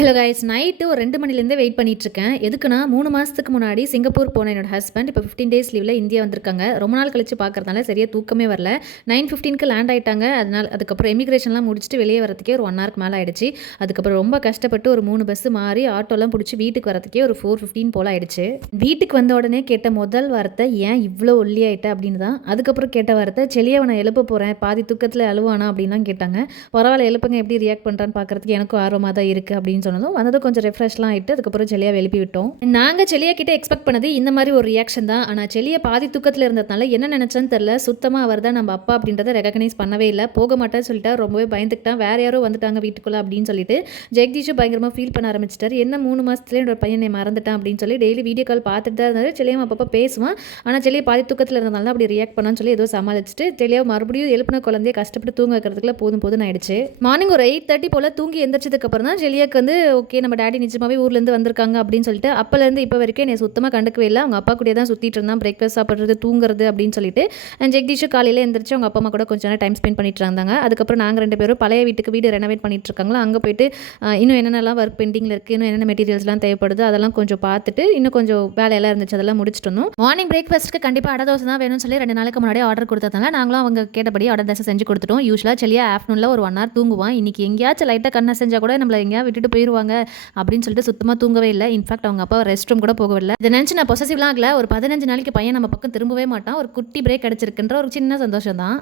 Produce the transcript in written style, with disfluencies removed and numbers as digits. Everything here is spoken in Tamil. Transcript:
ஹலோ கைஸ், நைட்டு ஒரு 2 மணிலேருந்தே வெயிட் பண்ணிட்டுருக்கேன். எதுக்குன்னா 3 மாதத்துக்கு முன்னாடி சிங்கப்பூர் போன என்னோட ஹஸ்பண்ட் இப்போ 15 டேஸ் லீவில் இந்தியா வந்திருக்காங்க. ரொம்ப நாள் கழிச்சு பார்க்கறதுனால சரியா தூக்கமே வரல. 9:15க்கு லேண்ட் ஆயிட்டாங்க. அதுக்கப்புறம் எமிகிரேஷன்லாம் முடிச்சுட்டு வெளியே வரதுக்கே ஒரு 1 ஹவருக்கு மேலே ஆயிடுச்சு. அதுக்கப்புறம் ரொம்ப கஷ்டப்பட்டு ஒரு 3 பஸ்ஸு மாறி ஆட்டோலாம் பிடிச்சி வீட்டுக்கு வரதுக்கே ஒரு 4:15 போல் ஆயிடுச்சு. வீட்டுக்கு வந்த உடனே கேட்ட முதல் வார்த்தை, ஏன் இவ்வளோ ஒல்லியாயிட்ட அப்படின்னு தான். அதுக்கப்புறம் கேட்ட வார்த்தை, செலியை அவனை எழுப்ப போகிறேன், பாதி தூக்கத்தில் அழுவானா அப்படின்லாம் கேட்டாங்க. பரவாயில்ல, எழுப்புங்க, எப்படி ரியாக்ட் பண்ணுறான்னு பார்க்குறதுக்கு எனக்கும் ஆர்வமாக தான் இருக்குது அப்படின்னு சொன்னதும் வந்ததும் கொஞ்சம் ரெஃப்ரெஷ்லாம் ஆகிட்டு அதுக்கப்புறம் செலியா எழுப்பி விட்டோம். நாங்கள் செலியா கிட்ட எக்ஸ்பெக்ட் பண்ணது இந்த மாதிரி ஒரு ரியாக்ஷன் தான். ஆனால் செலியா பாதி தூக்கத்தில் இருந்ததுனால என்ன நினச்சான்னு தெரில. சுத்தமாக அவர் தான் நம்ம அப்பா அப்படின்றத ரெகக்னைஸ் பண்ணவே இல்லை. போக மாட்டேன்னு சொல்லிட்டா, ரொம்பவே பயந்துக்கிட்டான். வேற யாரோ வந்துட்டாங்க வீட்டுக்குள்ளே அப்படின்னு சொல்லிட்டு ஜெகதீஷும் பயங்கரமாக ஃபீல் பண்ண ஆரம்பிச்சிட்டார். என்ன 3 மாதத்துலேயே என்னோட பையனை மறந்துட்டான் அப்படின்னு சொல்லி டெய்லி வீடியோ கால் பார்த்துட்டு தான் இருந்தார். செலியாவும் அப்பப்போ பேசுவான். ஆனால் செலியா பாதி தூக்கத்தில் இருந்ததுனால அப்படி ரியாக்ட் பண்ணான்னு சொல்லி ஏதோ சமாளிச்சுட்டு செலியா மறுபடியும் எழுப்பின குழந்தைய கஷ்டப்பட்டு தூங்க வைக்கிறதுக்குள்ள போதும் போதும் ஆயிடுச்சு. மார்னிங் ஒரு 8:30 போல் தூங்கி எந்திரிச்சதுக்கு அப்புறம் தான் செலியாக்கு வந்து ஓகே, நம்ம டேடி நிஜமாவே ஊர்லேருந்து வந்திருக்காங்க அப்படின்னு சொல்லிட்டு அப்போலேருந்து இப்போ வரைக்கும் என்னை சுத்தமாக கண்டுக்கவே இல்லை. அவங்க அப்பா கூடயே தான் சுற்றிட்டு இருந்தான். பிரேக்ஃபாஸ்ட் சாப்பிட்றது, தூங்குறது அப்படின்னு சொல்லிட்டு. ஜெகதீஷும் காலையில் எழுந்திரிச்சு அவங்க அப்பா அம்மா கூட கொஞ்சம் நேரம் டைம் ஸ்பெண்ட் பண்ணிட்டு இருந்தாங்க. அதுக்கப்புறம் நாங்கள் 2 பேரும் பழைய வீட்டுக்கு வீடு ரெனோவேட் பண்ணிட்டு இருக்காங்களா, அங்கே போயிட்டு இன்னும் என்னென்னலாம் ஒர்க் பெண்டிங்கில் இருக்குது, இன்னும் என்னென்ன மெட்டீரியல்ஸ்லாம் தேவைப்படுது அதெல்லாம் கொஞ்சம் பார்த்துட்டு இன்னும் கொஞ்சம் வேலையெல்லாம் இருந்துச்சு, அதெல்லாம் முடிச்சுட்டு வந்தோம். மார்னிங் பிரேக்ஃபாஸ்ட்டுக்கு கண்டிப்பாக அடை தோசை தான் வேணும்னு சொல்லி 2 நாளைக்கு முன்னாடி ஆர்டர் கொடுத்ததுனால நாங்களும் அவங்க கேட்டபடி அடை தோசை செஞ்சு கொடுத்துட்டோம். யூஸ்வலாக செலியா ஆஃப்டர்நூனில் ஒரு 1 ஹவர் தூங்குவான். இன்றைக்கி எங்கேயாச்சும் லைட்டாக கண்ணை செஞ்சால் கூட நம்மளை எங்கேயா விட்டுட்டு போயிடுவாங்க அப்படின்னு சொல்லிட்டு சுத்தமாக தூங்கவே இல்லை. இன்ஃபேக்ட் அவங்க அப்பா ரெஸ்ட் ரூம் கூட போகவில்லை. இதை நினச்சி நான் பொசசிவ்லாம் ஆகல. ஒரு 15 நாளைக்கு பையன் நம்ம பக்கம் திரும்பவே மாட்டான். ஒரு குட்டி பிரேக் கிடச்சிருக்குன்ற ஒரு சின்ன சந்தோஷம் தான்.